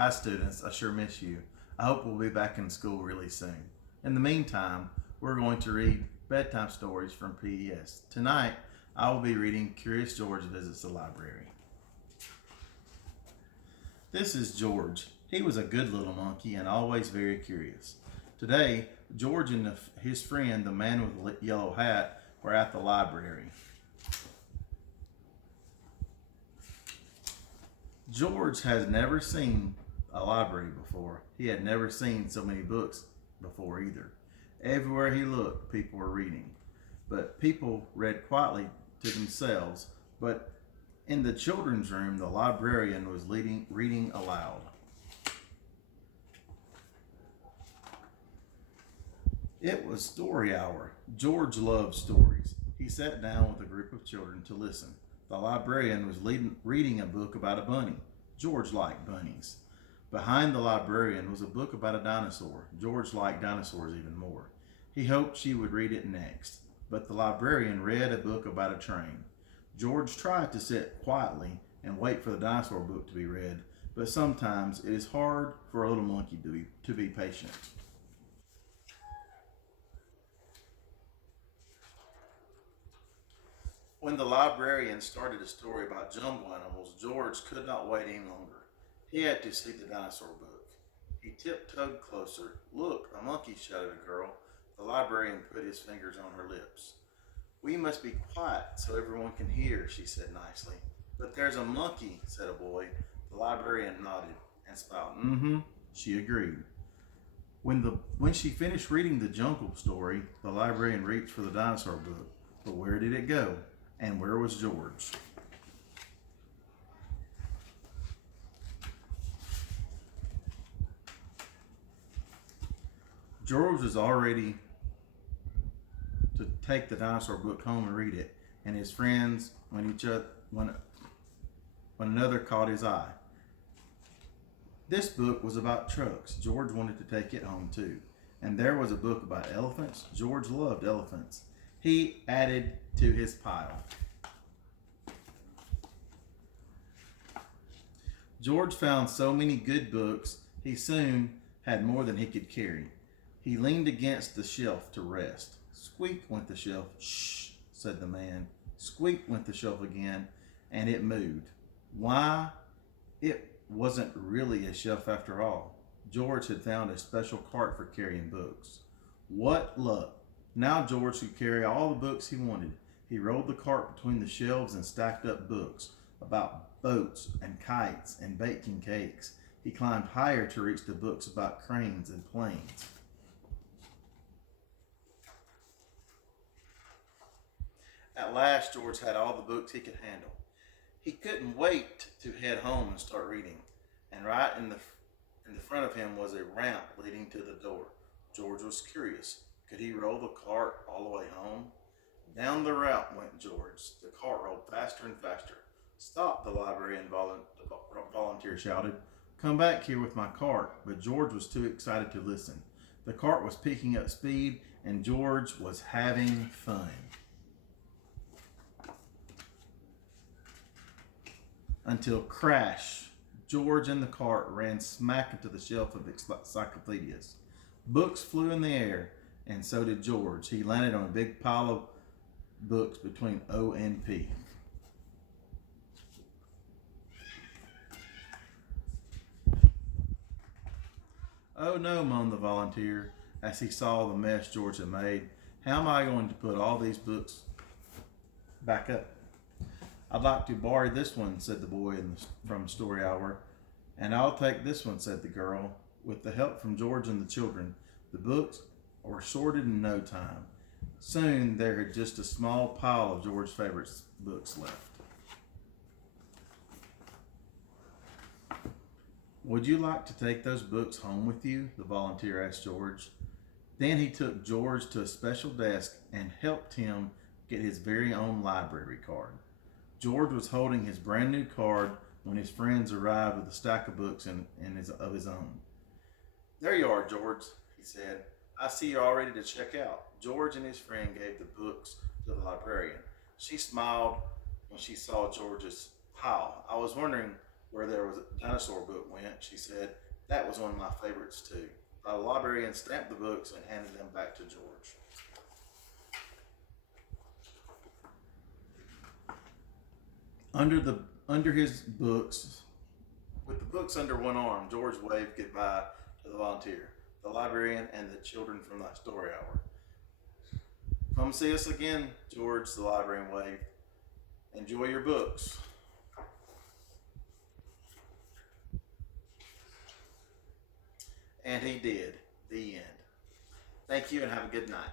Hi, students. I sure miss you. I hope we'll be back in school really soon. In the meantime, we're going to read bedtime stories from PES. Tonight, I will be reading Curious George Visits the Library. This is George. He was a good little monkey and always very curious. Today, George and his friend, the man with the yellow hat, were at the library. George has never seen a library before. He had never seen so many books before either. Everywhere he looked, people were reading. But people read quietly to themselves. But in the children's room, the librarian was reading aloud. It was story hour. George loved stories. He sat down with a group of children to listen. The librarian was reading a book about a bunny. George liked bunnies. Behind the librarian was a book about a dinosaur. George liked dinosaurs even more. He hoped she would read it next. But the librarian read a book about a train. George tried to sit quietly and wait for the dinosaur book to be read, but sometimes it is hard for a little monkey to be patient. When the librarian started a story about jungle animals, George could not wait any longer. He had to see the dinosaur book. He tiptoed closer. "Look, a monkey," shouted a girl. The librarian put his fingers on her lips. "We must be quiet so everyone can hear," she said nicely. "But there's a monkey," said a boy. The librarian nodded and smiled. "Mm-hmm," she agreed. When she finished reading the jungle story, the librarian reached for the dinosaur book. But where did it go? And where was George? George was all ready to take the dinosaur book home and read it, and his friends, when another caught his eye. This book was about trucks. George wanted to take it home too. And there was a book about elephants. George loved elephants. He added to his pile. George found so many good books, he soon had more than he could carry. He leaned against the shelf to rest. Squeak went the shelf. "Shh," said the man. Squeak went the shelf again, and it moved. Why, it wasn't really a shelf after all. George had found a special cart for carrying books. What luck! Now George could carry all the books he wanted. He rolled the cart between the shelves and stacked up books about boats and kites and baking cakes. He climbed higher to reach the books about cranes and planes. At last, George had all the books he could handle. He couldn't wait to head home and start reading. And right in the front of him was a ramp leading to the door. George was curious. Could he roll the cart all the way home? Down the ramp went George. The cart rolled faster and faster. "Stop," the librarian volunteer shouted. "Come back here with my cart." But George was too excited to listen. The cart was picking up speed, and George was having fun. Until crash, George and the cart ran smack into the shelf of encyclopedias. Books flew in the air, and so did George. He landed on a big pile of books between O and P. "Oh no," moaned the volunteer as he saw the mess George had made. "How am I going to put all these books back up?" "I'd like to borrow this one," said the boy from Story Hour. "And I'll take this one," said the girl. With the help from George and the children, the books were sorted in no time. Soon there had just a small pile of George's favorite books left. "Would you like to take those books home with you?" the volunteer asked George. Then he took George to a special desk and helped him get his very own library card. George was holding his brand new card when his friends arrived with a stack of books of his own. "There you are, George," he said. "I see you're all ready to check out." George and his friend gave the books to the librarian. She smiled when she saw George's pile. "I was wondering where there was a dinosaur book went, she said, that was one of my favorites too. The librarian stamped the books and handed them back to George. Under his books, with the books under one arm, George waved goodbye to the volunteer, the librarian, and the children from the story hour. Come see us again, George, the librarian waved. Enjoy your books. And he did. The end. Thank you and have a good night.